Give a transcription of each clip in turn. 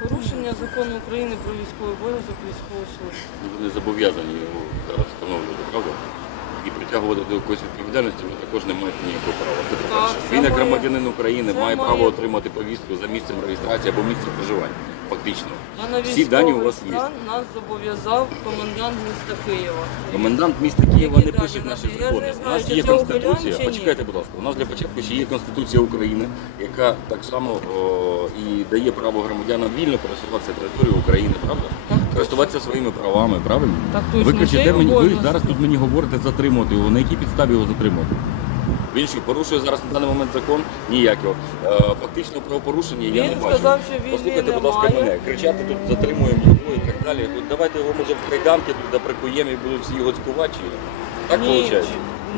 Порушення закону України про військовий обов'язок військової служби. Ви не зобов'язані його зараз встановлювати, правда? І притягувати до якоїсь відповідальності ви також не маєте ніякого права. Це по-перше. Так, це Він як громадянин України має право отримати повістку за місцем реєстрації або місцем проживання. Фактично. Всі дані у вас є. стан нас зобов'язав комендант міста Києва. Комендант міста Києва не пише наші? Я закони. не У знаю, нас чи є це конституція. чи ні. Почекайте, будь ласка. У нас для початку ще є конституція України, яка так само о, і дає право громадянам вільно пересуватися територією України, правда? Користуватися своїми правами, правильно? Так точно, Ви кричите це мені, ви зараз тут мені говорите затримувати його. На якій підставі його затримувати? Він що порушує зараз на даний момент закон? Ніякого. Е, фактично правопорушення я не бачу. сказав, що він Послухайте, будь ласка, мене. Кричати тут затримуємо його і так далі. От Давайте його може в кайданки туди прикуємо і будуть всі його цькувати. Так виходить?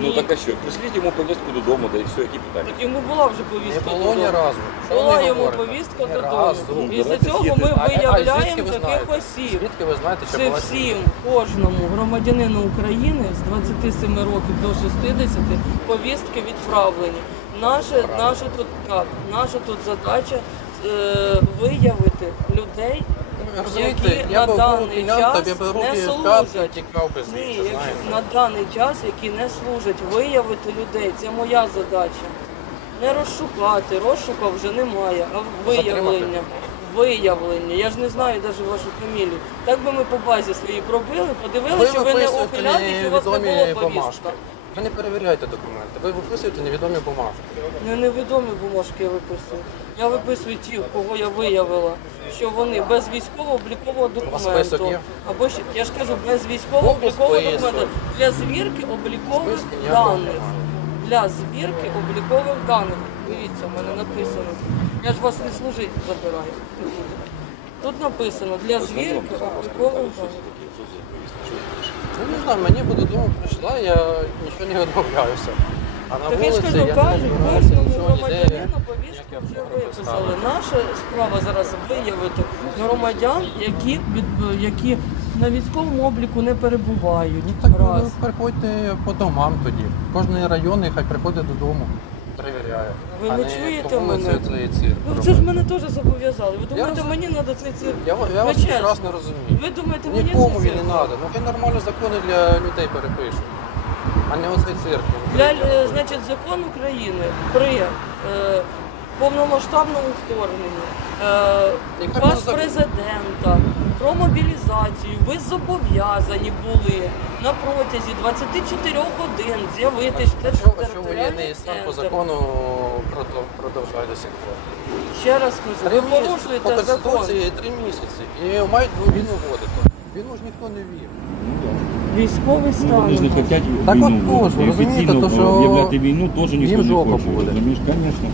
Ну так а що? Пришліть йому повістку додому, да і все, які питання. Так йому була вже Не повістка було ні додому. разу. Що ви Була йому говорите? повістка Ні додому. разу. І за Давайте цього з'їдемо. ми А- а звідки виявляємо ви таких знаєте? осіб. Звідки ви знаєте, що Це була всім, кожному громадянину України з 27 років до 60 повістки відправлені. Наша, наша тут так, наша тут задача е, виявити людей, які я на би даний час не служать. Ні, знаєте. на даний час, які не служать, виявити людей. Це моя задача. Не розшукати, розшука вже немає, а виявлення. Виявлення. Я ж не знаю навіть вашу фамілію. Так би ми по базі своїй пробили, подивилися, що ви не виписуєте що у вас не було повістка. Ви не перевіряєте документи, ви виписуєте невідомі бумажки. Не невідомі бумажки я виписую. Я виписую ті, кого я виявила, що вони без військово-облікового вас список документу. є? Або ще я ж кажу, без військово-облікового Список. документу для звірки облікових ніякого даних. немає. Для звірки облікових даних. Дивіться, в мене написано. Я ж вас не служить забираю. Тут написано для звірки. Ну не знаю, мені би додому прийшла, я нічого не відмовляюся. А на Так вулиці кажу, я не кажуть, кожному громадянину повістку вже виписали. Наша справа зараз виявити громадян, які від які на військовому обліку не перебувають. Ну так Раз. ви приходьте по домам тоді. Кожний район хай приходить додому, перевіряє. Ви а не чуєте мене? цей цирк Ну це ж мене теж зобов'язали. Ви думаєте, розумію. мені треба цей цирк? Я, я вас раз не розумію. Ви думаєте, мені Нікому він не треба. Ну хай нормально закони для людей перепишуть, а не оцей цирк. Для, е, значить, закон України при е, повномасштабному вторгненні, е, Яка президента про мобілізацію, ви зобов'язані були на протязі 24 годин з'явитись в що, воєнний територіальний стан по закону продов- продовжує до сих пор? Ще раз кажу, ви Три місяці, по закон. Конституції три місяці. І мають війну вводити. Війну ж ніхто не вів. Військовий стан. Вони ж не хочуть Так війну. от теж, І розумієте, то, що об'являти війну теж ніхто їм не жопа хоче. буде. Розумієш, звісно.